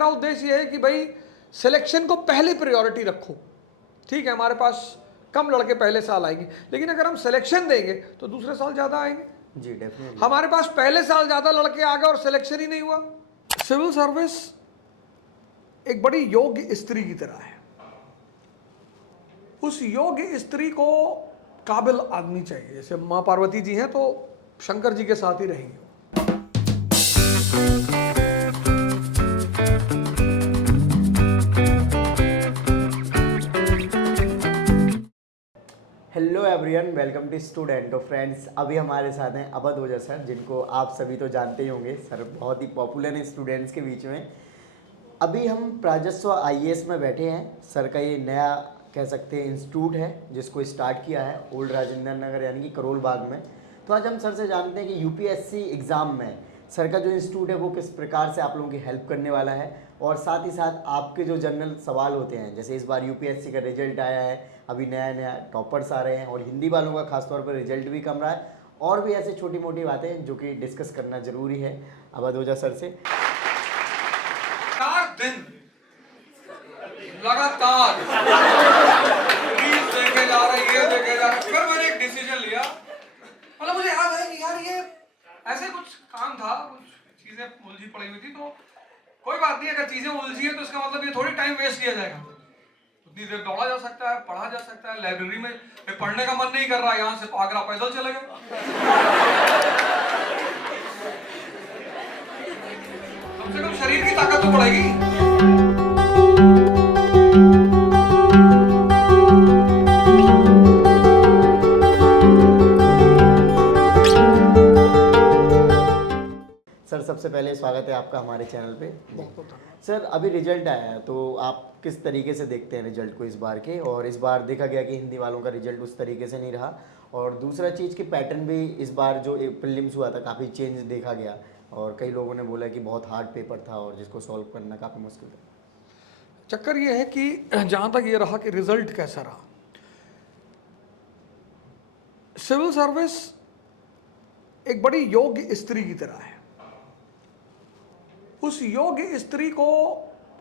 मेरा उद्देश्य ये है कि भाई सिलेक्शन को पहले प्रायोरिटी रखो। ठीक है, हमारे पास कम लड़के पहले साल आएंगे, लेकिन अगर हम सिलेक्शन देंगे तो दूसरे साल ज़्यादा आएंगे। जी डेफिनेटली। हमारे पास पहले साल ज़्यादा लड़के आ गए और सिलेक्शन ही नहीं हुआ। सिविल सर्विस एक बड़ी योग्य स्त्री की तरह है। उस योग्य स्त्री को काबिल आदमी चाहिए। जैसे माँ पार्वती जी हैं तो शंकर जी के साथ ही रहेंगे। Hello everyone, welcome to student. तो फ्रेंड्स, अभी हमारे साथ हैं अभद ओझा सर, जिनको आप सभी तो जानते ही होंगे। सर बहुत ही पॉपुलर हैं स्टूडेंट्स के बीच में। अभी हम प्राजस्व आईएएस में बैठे हैं। सर का ये नया कह सकते हैं इंस्टीट्यूट है, जिसको स्टार्ट किया है ओल्ड राजेंद्र नगर यानी कि करोल बाग में। तो आज हम सर से जानते हैं कि यूपीएससी एग्ज़ाम में सर का जो इंस्टीट्यूट है वो किस प्रकार से आप लोगों की हेल्प करने वाला है, और साथ ही साथ आपके जो जनरल सवाल होते हैं, जैसे इस बार यूपीएससी का रिजल्ट आया है, अभी नया नया टॉपर्स आ रहे हैं और हिंदी वालों का खासतौर पर रिजल्ट भी कम रहा है, और भी ऐसे छोटी मोटी बातें जो कि डिस्कस करना जरूरी है अभद ओझा सर से। 4 दिन लगातार रील्स देखे जा रहे, ये देखे जा रहे। फिर मैंने एक डिसीजन लिया। मतलब मुझे याद है कि यार ये ऐसे कुछ काम था, कुछ चीजें उलझी पड़ी हुई थी। तो कोई बात नहीं, अगर चीजें उलझी है तो इसका मतलब ये थोड़ी टाइम वेस्ट किया जाएगा। उतनी देर दौड़ा जा सकता है, पढ़ा जा सकता है। लाइब्रेरी में पढ़ने का मन नहीं कर रहा, यहाँ से आगरा पैदल चले गए। कम से कम शरीर की ताकत तो बढ़ेगी। सर सबसे पहले स्वागत है आपका हमारे चैनल पे। सर अभी रिजल्ट आया है, तो आप किस तरीके से देखते हैं रिजल्ट को इस बार के? और इस बार देखा गया कि हिंदी वालों का रिजल्ट उस तरीके से नहीं रहा, और दूसरा चीज़ की पैटर्न भी इस बार जो प्रीलिम्स हुआ था काफ़ी चेंज देखा गया, और कई लोगों ने बोला कि बहुत हार्ड पेपर था और जिसको सॉल्व करना काफ़ी मुश्किल था। चक्कर ये है कि जहाँ तक ये रहा कि रिजल्ट कैसा रहा, सिविल सर्विस एक बड़ी योग्य स्त्री की तरह है। उस योग्य स्त्री को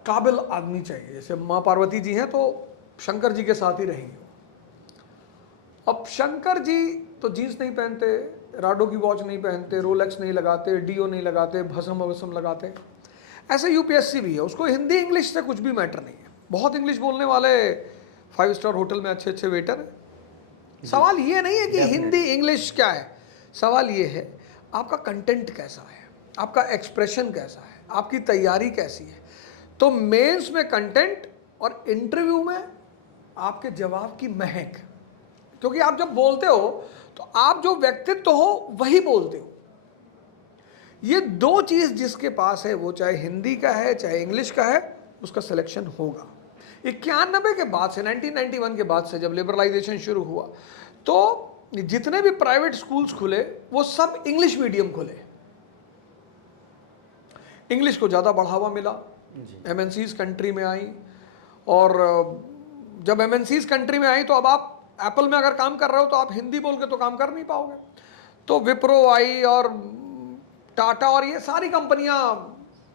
काबिल आदमी चाहिए। जैसे माँ पार्वती जी हैं तो शंकर जी के साथ ही रहेंगे। अब शंकर जी तो जीन्स नहीं पहनते, राडो की वॉच नहीं पहनते, रोलेक्स नहीं लगाते, डीओ नहीं लगाते, भस्म वसम लगाते। ऐसे यूपीएससी भी है, उसको हिंदी इंग्लिश से कुछ भी मैटर नहीं है। बहुत इंग्लिश बोलने वाले 5 स्टार होटल में अच्छे अच्छे वेटर हैं। सवाल ये नहीं है कि हिंदी इंग्लिश क्या है, सवाल ये है आपका कंटेंट कैसा है, आपका एक्सप्रेशन कैसा है, आपकी तैयारी कैसी है। तो मेंस में कंटेंट और इंटरव्यू में आपके जवाब की महक, क्योंकि आप जब बोलते हो तो आप जो व्यक्तित्व हो वही बोलते हो। ये दो चीज जिसके पास है, वो चाहे हिंदी का है चाहे इंग्लिश का है, उसका सिलेक्शन होगा। 91 के बाद से, 1991 के बाद से जब लिबरलाइजेशन शुरू हुआ, तो जितने भी प्राइवेट स्कूल्स खुले वो सब इंग्लिश मीडियम खुले। इंग्लिश को ज़्यादा बढ़ावा मिला, एमएनसीज कंट्री में आई, और जब एमएनसीज कंट्री में आई तो अब आप एप्पल में अगर काम कर रहे हो तो आप हिंदी बोल के तो काम कर नहीं पाओगे। तो विप्रो आई और टाटा और ये सारी कंपनियां,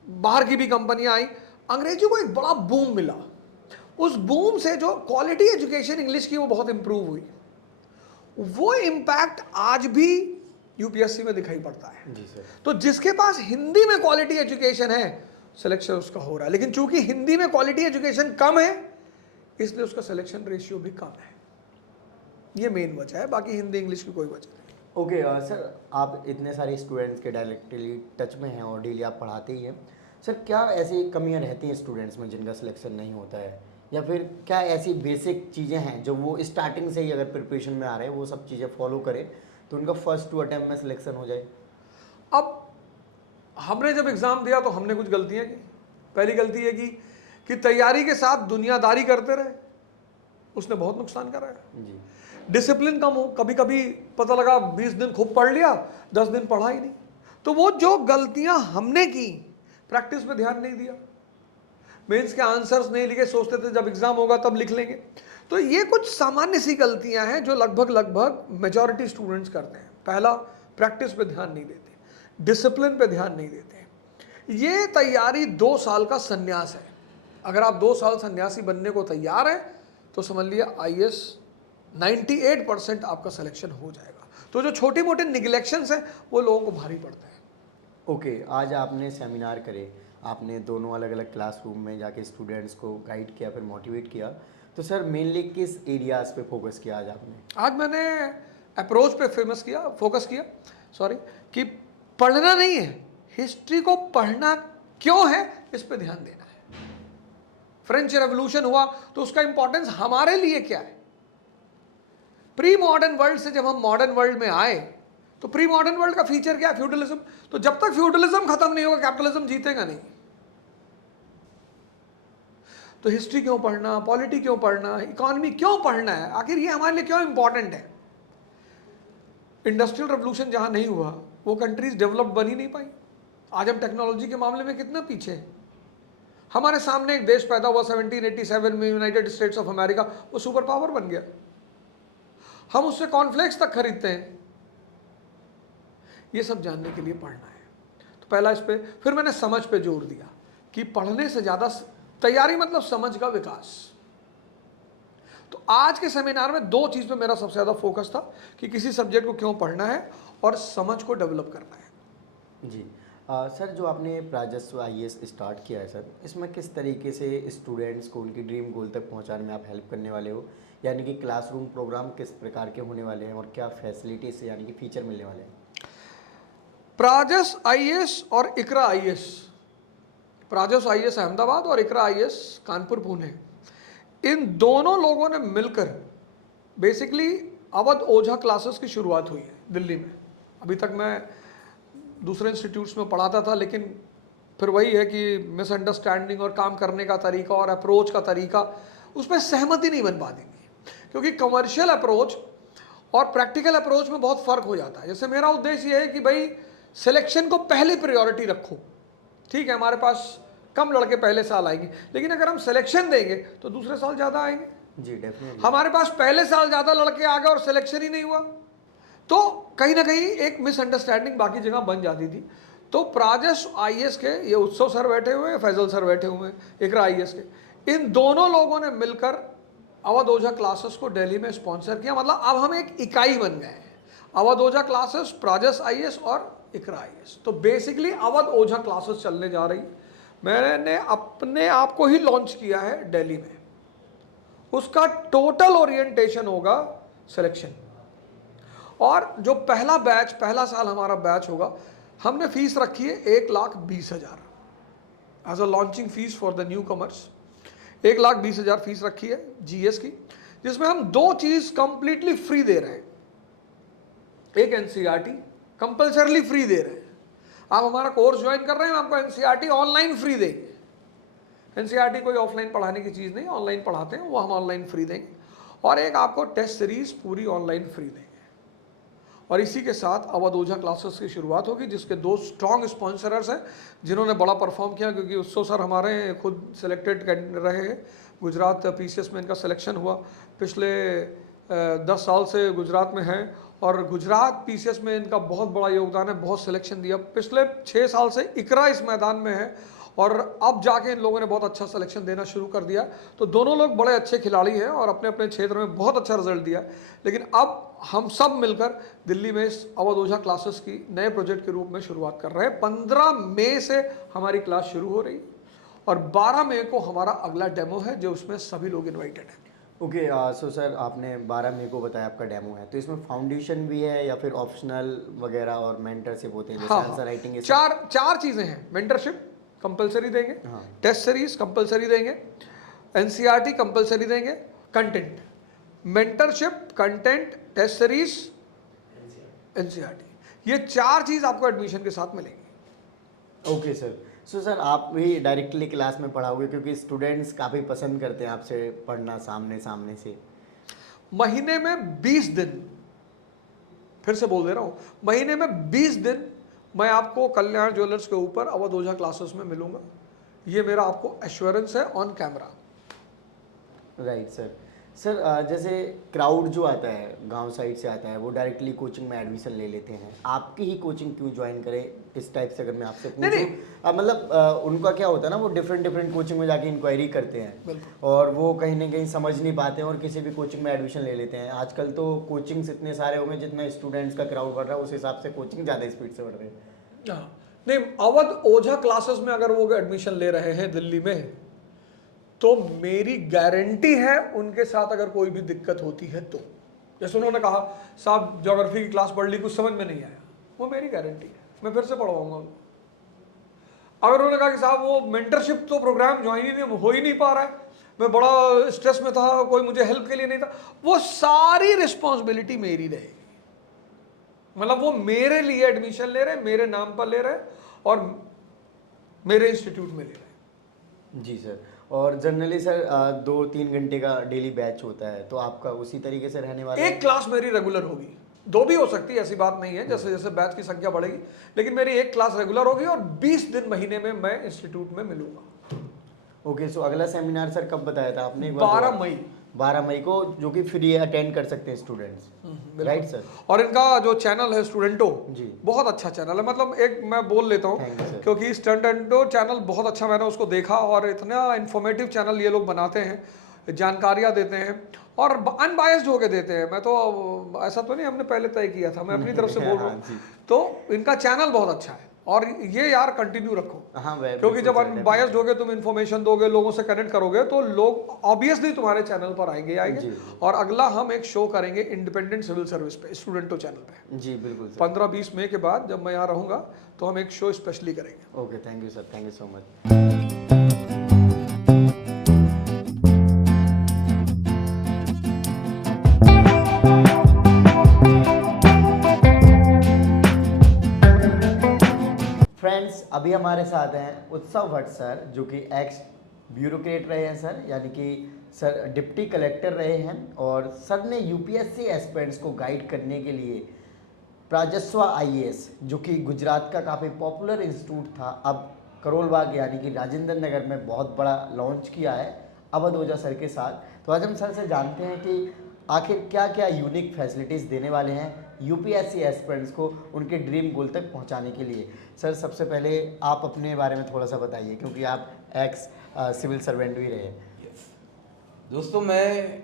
बाहर की भी कंपनियां आई। अंग्रेजी को एक बड़ा बूम मिला। उस बूम से जो क्वालिटी एजुकेशन इंग्लिश की वो बहुत इंप्रूव हुई। वो इम्पैक्ट आज भी यूपीएससी में दिखाई पड़ता है। जी सर। तो जिसके पास हिंदी में क्वालिटी एजुकेशन है, सिलेक्शन उसका हो रहा है। लेकिन चूंकि हिंदी में क्वालिटी एजुकेशन कम है, इसलिए उसका सिलेक्शन रेशियो भी कम है। ये मेन वजह है, बाकी हिंदी इंग्लिश की कोई वजह नहीं। ओके सर, आप इतने सारे स्टूडेंट्स के डायरेक्टली टच में हैं और डेली आप पढ़ाते ही हैं। सर क्या ऐसी कमियां रहती हैं स्टूडेंट्स में जिनका सिलेक्शन नहीं होता है, या फिर क्या ऐसी बेसिक चीज़ें हैं जो वो स्टार्टिंग से ही अगर प्रिपरेशन में आ रहे हैं वो सब चीज़ें फॉलो करें तो उनका फर्स्ट 2 अटेम्प्ट में सिलेक्शन हो जाए? अब हमने जब एग्ज़ाम दिया तो हमने कुछ गलतियां की। पहली गलती है कि तैयारी के साथ दुनियादारी करते रहे, उसने बहुत नुकसान करा है। जी। डिसिप्लिन कम हो, कभी कभी पता लगा 20 दिन खूब पढ़ लिया, 10 दिन पढ़ा ही नहीं। तो वो जो गलतियां हमने की, प्रैक्टिस पे ध्यान नहीं दिया, मेंस के आंसर्स नहीं लिखे, सोचते थे जब एग्जाम होगा तब लिख लेंगे। तो ये कुछ सामान्य सी गलतियां हैं जो लगभग मेजॉरिटी स्टूडेंट्स करते हैं। पहला, प्रैक्टिस पे ध्यान नहीं देते, डिसिप्लिन पे ध्यान नहीं देते, ये तैयारी 2 साल का संन्यास है। अगर आप 2 साल सन्यासी बनने को तैयार हैं तो समझ लिया IAS 98% आपका सिलेक्शन हो जाएगा। तो जो छोटी मोटी निगलेक्शंस हैं वो लोगों को भारी पड़ता है। ओके, आज आपने सेमिनार करे, आपने दोनों अलग अलग क्लासरूम में जाके स्टूडेंट्स को गाइड किया, फिर मोटिवेट किया, तो सर मेनली किस एरियाज पे फोकस किया आज आपने? आज मैंने अप्रोच पे फोकस किया सॉरी, कि पढ़ना नहीं है, हिस्ट्री को पढ़ना क्यों है इस पे ध्यान देना है। फ्रेंच रेवोल्यूशन हुआ तो उसका इंपॉर्टेंस हमारे लिए क्या है। प्री मॉडर्न वर्ल्ड से जब हम मॉडर्न वर्ल्ड में आए तो प्री मॉडर्न वर्ल्ड का फीचर क्या है? फ्यूडलिज्म। तो जब तक फ्यूडलिज्म खत्म नहीं होगा कैपिटलिज्म जीतेगा नहीं। तो हिस्ट्री क्यों पढ़ना, पॉलिटी क्यों पढ़ना, इकोनॉमी क्यों पढ़ना है, आखिर ये हमारे लिए क्यों इंपॉर्टेंट है? इंडस्ट्रियल रेवोल्यूशन जहां नहीं हुआ वो कंट्रीज डेवलप्ड बन ही नहीं पाई। आज हम टेक्नोलॉजी के मामले में कितना पीछे हैं। हमारे सामने एक देश पैदा हुआ 1787 में, यूनाइटेड स्टेट्स ऑफ अमेरिका, वो सुपर पावर बन गया। हम उससे कॉर्नफ्लेक्स तक खरीदते हैं। ये सब जानने के लिए पढ़ना है। तो पहला इस पे, फिर मैंने समझ पे जोर दिया कि पढ़ने से ज्यादा तैयारी मतलब समझ का विकास। तो आज के सेमिनार में 2 चीज पे मेरा सबसे ज्यादा फोकस था कि किसी सब्जेक्ट को क्यों पढ़ना है और समझ को डेवलप करना है। जी सर, जो आपने प्राजस्व IAS स्टार्ट किया है सर, इसमें किस तरीके से स्टूडेंट्स को उनकी ड्रीम गोल तक पहुंचाने में आप हेल्प करने वाले हो? यानी कि क्लासरूम प्रोग्राम किस प्रकार के होने वाले हैं और क्या फैसिलिटीज यानी कि फीचर मिलने वाले हैं? प्राजस IAS और इकरा IAS, प्राजस IAS अहमदाबाद और इकरा IAS कानपुर पुणे, इन दोनों लोगों ने मिलकर बेसिकली अवध ओझा क्लासेस की शुरुआत हुई है दिल्ली में। अभी तक मैं दूसरे इंस्टीट्यूट्स में पढ़ाता था, लेकिन फिर वही है कि मिसअंडरस्टैंडिंग और काम करने का तरीका और अप्रोच का तरीका, उस पर सहमति नहीं बन पाती थी, क्योंकि कमर्शियल अप्रोच और प्रैक्टिकल अप्रोच में बहुत फ़र्क हो जाता है। जैसे मेरा उद्देश्य ये है कि भाई सिलेक्शन को पहली प्रायोरिटी रखो। ठीक है, हमारे पास कम लड़के पहले साल आएंगे, लेकिन अगर हम सिलेक्शन देंगे तो दूसरे साल ज़्यादा आएंगे। जी डेफिनेटली। हमारे पास पहले साल ज़्यादा लड़के आ गए और सिलेक्शन ही नहीं हुआ, तो कहीं ना कहीं एक मिसअंडरस्टैंडिंग बाकी जगह बन जाती थी। तो प्राजस IAS के ये उत्सव सर बैठे हुए हैं, फैजल सर बैठे हुए हैं, इकरा IAS के, इन दोनों लोगों ने मिलकर अवध ओझा क्लासेस को दिल्ली में स्पॉन्सर किया। मतलब अब हम एक इकाई बन गए हैं, अवध ओझा क्लासेस, प्राजस IAS और इकरा IAS। तो बेसिकली अवध ओझा क्लासेस चलने जा रही। मैंने अपने आप को ही लॉन्च किया है दिल्ली में। उसका टोटल ओरिएंटेशन होगा सिलेक्शन, और जो पहला साल हमारा बैच होगा, हमने फीस रखी है 1,20,000 as a launching fees for the newcomers. 1,20,000 fees रखी है GS की, जिसमें हम 2 चीज कंप्लीटली फ्री दे रहे हैं। एक NCERT कंपल्सरली फ्री दे रहे हैं। आप हमारा कोर्स ज्वाइन कर रहे हैं, आपको NCERT ऑनलाइन फ्री देंगे। NCERT कोई ऑफलाइन पढ़ाने की चीज़ नहीं, ऑनलाइन पढ़ाते हैं, वो हम ऑनलाइन फ्री देंगे। और एक आपको टेस्ट सीरीज पूरी ऑनलाइन फ्री देंगे। और इसी के साथ अवध ओझा क्लासेस की शुरुआत होगी, जिसके 2 स्ट्रॉन्ग स्पॉन्सरर्स हैं जिन्होंने बड़ा परफॉर्म किया, क्योंकि उत्सव सर हमारे खुद सिलेक्टेड रहे हैं। गुजरात PCS में इनका सिलेक्शन हुआ, पिछले 10 साल से गुजरात में हैं, और गुजरात PCS में इनका बहुत बड़ा योगदान है, बहुत सिलेक्शन दिया। पिछले 6 साल से इकरा इस मैदान में है, और अब जाके इन लोगों ने बहुत अच्छा सिलेक्शन देना शुरू कर दिया। तो दोनों लोग बड़े अच्छे खिलाड़ी हैं और अपने अपने क्षेत्र में बहुत अच्छा रिजल्ट दिया। लेकिन अब हम सब मिलकर दिल्ली में इस अवध ओझा क्लासेस की नए प्रोजेक्ट के रूप में शुरुआत कर रहे हैं। 15 मई से हमारी क्लास शुरू हो रही, और 12 मई को हमारा अगला डेमो है, जो उसमें सभी लोग इन्वाइटेड हैं। ओके, सो सर आपने 12 मई को बताया आपका डेमो है, तो इसमें फाउंडेशन भी है या फिर ऑप्शनल वगैरह और मेंटरशिप होते हैं, जैसे आंसर राइटिंग? चार चीज़ें हैं। मेंटरशिप कंपलसरी देंगे, टेस्ट सीरीज कंपलसरी देंगे, NCERT कंपलसरी देंगे, content, mentorship, content, test series, NCERT, ये 4 चीज़ आपको एडमिशन के साथ मिलेंगी। ओके सर, सो सर आप भी डायरेक्टली क्लास में पढ़ाओगे, क्योंकि स्टूडेंट्स काफ़ी पसंद करते हैं आपसे पढ़ना सामने से। महीने में 20 दिन, फिर से बोल दे रहा हूँ, महीने में 20 दिन मैं आपको कल्याण ज्वेलर्स के ऊपर अवध ओझा क्लासेस में मिलूंगा। ये मेरा आपको एश्योरेंस है on camera. Right sir, sir जैसे क्राउड जो आता है गांव साइड से आता है वो डायरेक्टली कोचिंग में एडमिशन ले लेते हैं, आपकी ही कोचिंग क्यों ज्वाइन करें? इस टाइप से अगर मैं आपसे नहीं, पूछूं, मतलब उनका क्या होता है ना, वो डिफरेंट डिफरेंट कोचिंग में जाके इंक्वायरी करते हैं बिल्कुल। और वो कहीं ना कहीं समझ नहीं पाते हैं और किसी भी कोचिंग में एडमिशन ले लेते हैं। आजकल तो कोचिंग्स इतने सारे हो गए, जितना स्टूडेंट्स का क्राउड बढ़ रहा है उस हिसाब से कोचिंग ज़्यादा स्पीड से बढ़ रही है। हाँ, नहीं, अवध ओझा क्लासेस में अगर वो एडमिशन ले रहे हैं दिल्ली में, तो मेरी गारंटी है उनके साथ अगर कोई भी दिक्कत होती है तो, जैसे उन्होंने कहा साहब ज्योग्राफी की क्लास पढ़ ली, कुछ समझ में नहीं आया, वो मेरी गारंटी है, मैं फिर से पढ़वाऊंगा उनको। अगर उन्होंने कहा कि साहब वो मेंटरशिप तो प्रोग्राम ज्वाइन ही नहीं हो ही नहीं पा रहा है, मैं बड़ा स्ट्रेस में था, कोई मुझे हेल्प के लिए नहीं था, वो सारी रिस्पॉन्सिबिलिटी मेरी रहेगी। मतलब वो मेरे लिए एडमिशन ले रहे, मेरे नाम पर ले रहे और मेरे इंस्टीट्यूट में ले रहे। जी सर। और जनरली सर 2-3 घंटे का डेली बैच होता है, तो आपका उसी तरीके से रहने वाला एक क्लास मेरी रेगुलर होगी, 2 भी हो सकती है, ऐसी बात नहीं है, जैसे जैसे बैच की संख्या बढ़ेगी, लेकिन मेरी एक क्लास रेगुलर होगी और 20 दिन महीने में मैं इंस्टीट्यूट में मिलूंगा। ओके, सो अगला सेमिनार सर कब बताया था आपने? एक बार 12 मई 12 मई को, जो कि फ्री अटेंड कर सकते हैं स्टूडेंट्स, राइट सर? और इनका जो चैनल है स्टूडेंटो, जी। बहुत अच्छा चैनल है, मतलब एक मैं बोल लेता हूँ Thank you, sir. क्योंकि स्टूडेंटो चैनल बहुत अच्छा, मैंने उसको देखा और इतना इन्फॉर्मेटिव चैनल ये लोग बनाते हैं, जानकारियाँ देते हैं और अनबायस्ड होके देते हैं। मैं तो ऐसा तो नहीं हमने पहले तय किया था, मैं अपनी तरफ से बोल रहा हाँ, हूँ। जी। तो इनका चैनल बहुत अच्छा है और ये यार कंटिन्यू रखो, हाँ, क्योंकि जब अनबायस्ड होगे, तुम इन्फॉर्मेशन दोगे, लोगों से कनेक्ट करोगे, तो लोग ऑब्वियसली तुम्हारे चैनल पर आएंगे। जी। और अगला हम एक शो करेंगे इंडिपेंडेंट सिविल सर्विस पे, स्टूडेंटो चैनल पे, जी बिल्कुल सर। 15-20 मई के बाद जब मैं यहाँ रहूँगा तो हम एक शो स्पेशली करेंगे। Okay, thank you sir, thank you so much. Friends, अभी हमारे साथ हैं उत्सव भट्ट सर, जो कि एक्स ब्यूरोक्रेट रहे हैं सर, यानी कि सर डिप्टी कलेक्टर रहे हैं, और सर ने यूपीएससी एस्पिरेंट्स को गाइड करने के लिए प्राजस्वा आईएएस, जो कि गुजरात का काफ़ी पॉपुलर इंस्टीट्यूट था, अब करोल बाग यानी कि राजेंद्र नगर में बहुत बड़ा लॉन्च किया है अवध ओझा सर के साथ। तो आज हम सर से जानते हैं कि आखिर क्या क्या यूनिक फैसिलिटीज़ देने वाले हैं यूपीएससी एस्पिरेंट्स को उनके ड्रीम गोल तक पहुंचाने के लिए। सर सबसे पहले आप अपने बारे में थोड़ा सा बताइए, क्योंकि आप एक्स सिविल सर्वेंट भी रहे। दोस्तों, मैं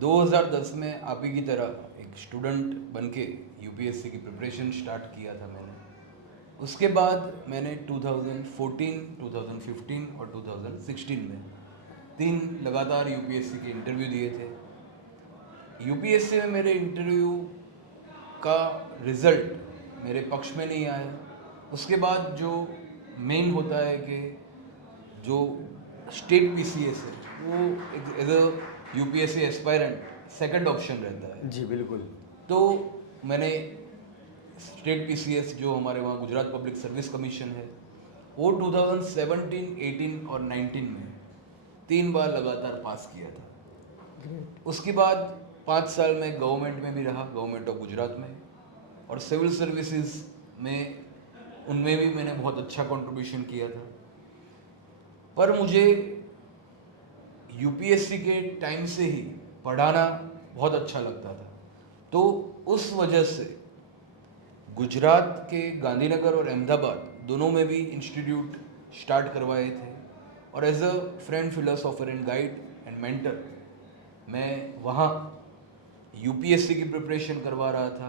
2010 में आप ही की तरह एक स्टूडेंट बनके यूपीएससी की प्रिपरेशन स्टार्ट किया था मैंने। उसके बाद मैंने 2014, 2015 और 2016 में 3 लगातार यूपीएससी के इंटरव्यू दिए थे। यूपीएससी में मेरे इंटरव्यू का रिज़ल्ट मेरे पक्ष में नहीं आया। उसके बाद जो मेन होता है कि जो स्टेट पीसीएस है वो as a UPSC aspirant second option रहता है। जी बिल्कुल। तो मैंने स्टेट पीसीएस जो हमारे वहाँ गुजरात पब्लिक सर्विस कमीशन है, वो 2017, 18 और 19 में 3 बार लगातार पास किया था। उसके बाद 5 साल में गवर्नमेंट में भी रहा, गवर्नमेंट ऑफ गुजरात में, और सिविल सर्विसेज में उनमें भी मैंने बहुत अच्छा कंट्रीब्यूशन किया था। पर मुझे यूपीएससी के टाइम से ही पढ़ाना बहुत अच्छा लगता था, तो उस वजह से गुजरात के गांधीनगर और अहमदाबाद दोनों में भी इंस्टीट्यूट स्टार्ट करवाए थे, और as a friend, philosopher and guide and mentor मैं वहाँ यूपीएससी की प्रिपरेशन करवा रहा था।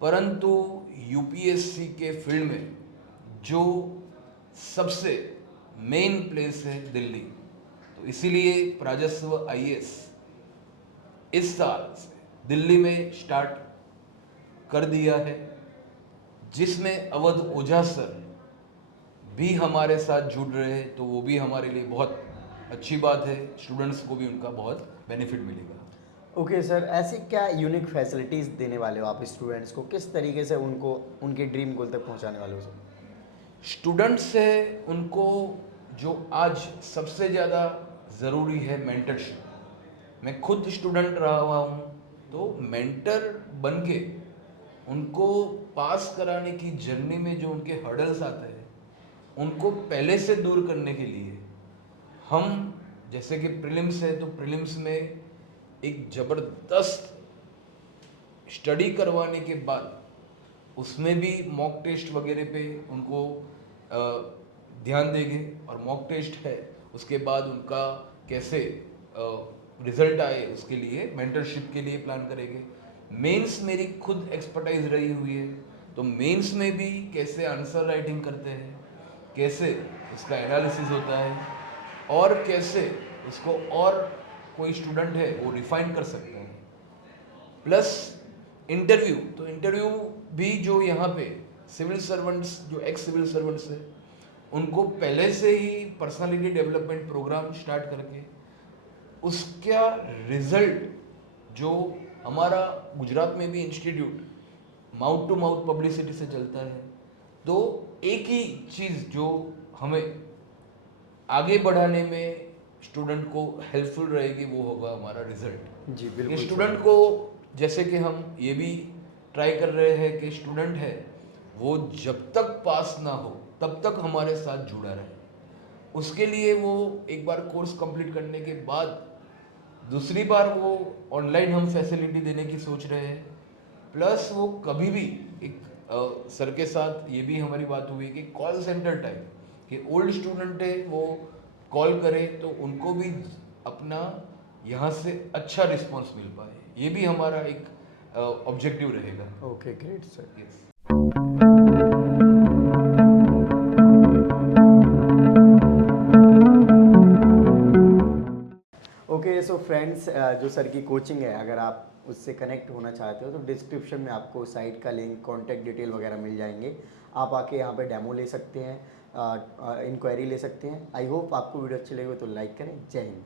परंतु यूपीएससी के फील्ड में जो सबसे मेन प्लेस है दिल्ली, तो इसीलिए प्राजस्व आईएएस इस साल से दिल्ली में स्टार्ट कर दिया है, जिसमें अवध ओझा सर भी हमारे साथ जुड़ रहे हैं। तो वो भी हमारे लिए बहुत अच्छी बात है, स्टूडेंट्स को भी उनका बहुत बेनिफिट मिलेगा। ओके सर, ऐसी क्या यूनिक फैसिलिटीज़ देने वाले हो आप स्टूडेंट्स को? किस तरीके से उनको उनके ड्रीम गोल तक पहुंचाने वाले हो सर? स्टूडेंट्स से उनको जो आज सबसे ज़्यादा ज़रूरी है मेंटरशिप। मैं खुद स्टूडेंट रहा हुआ हूँ, तो मेंटर बन के उनको पास कराने की जर्नी में जो उनके हर्डल्स आते हैं, उनको पहले से दूर करने के लिए हम जैसे कि प्रीलिम्स है तो प्रीलिम्स में एक ज़बरदस्त स्टडी करवाने के बाद उसमें भी मॉक टेस्ट वगैरह पे उनको ध्यान देंगे, और मॉक टेस्ट है उसके बाद उनका कैसे रिजल्ट आए उसके लिए मेंटरशिप के लिए प्लान करेंगे। मेंस मेरी खुद एक्सपर्टाइज रही हुई है, तो मेंस में भी कैसे आंसर राइटिंग करते हैं, कैसे उसका एनालिसिस होता है, और कैसे उसको और कोई स्टूडेंट है वो रिफाइन कर सकते हैं। प्लस इंटरव्यू, तो इंटरव्यू भी जो यहाँ पे सिविल सर्वेंट्स, जो एक्स सिविल सर्वेंट्स है, उनको पहले से ही पर्सनालिटी डेवलपमेंट प्रोग्राम स्टार्ट करके उसका रिजल्ट जो हमारा गुजरात में भी institute mouth to mouth publicity से चलता है, तो एक ही चीज़ जो हमें आगे बढ़ाने में स्टूडेंट को हेल्पफुल रहेगी वो होगा हमारा रिजल्ट। जी बिल्कुल। स्टूडेंट को जैसे कि हम ये भी ट्राई कर रहे हैं कि स्टूडेंट है वो जब तक पास ना हो तब तक हमारे साथ जुड़ा रहे। उसके लिए वो एक बार कोर्स कंप्लीट करने के बाद दूसरी बार वो ऑनलाइन हम फैसिलिटी देने की सोच रहे हैं। प्लस वो कभी भी एक सर के साथ ये भी हमारी बात हुई कि कॉल सेंटर टाइप कि ओल्ड स्टूडेंट है वो कॉल करे तो उनको भी अपना यहाँ से अच्छा रिस्पॉन्स मिल पाए, ये भी हमारा एक ऑब्जेक्टिव रहेगा। Okay great sir. Yes. Okay so friends, जो सर की कोचिंग है, अगर आप उससे कनेक्ट होना चाहते हो तो डिस्क्रिप्शन में आपको साइट का लिंक, कॉन्टैक्ट डिटेल वगैरह मिल जाएंगे। आप आके यहाँ पे डेमो ले सकते हैं, इंक्वायरी ले सकते हैं। आई होप आपको वीडियो अच्छी लगी हो तो लाइक करें। जय हिंद।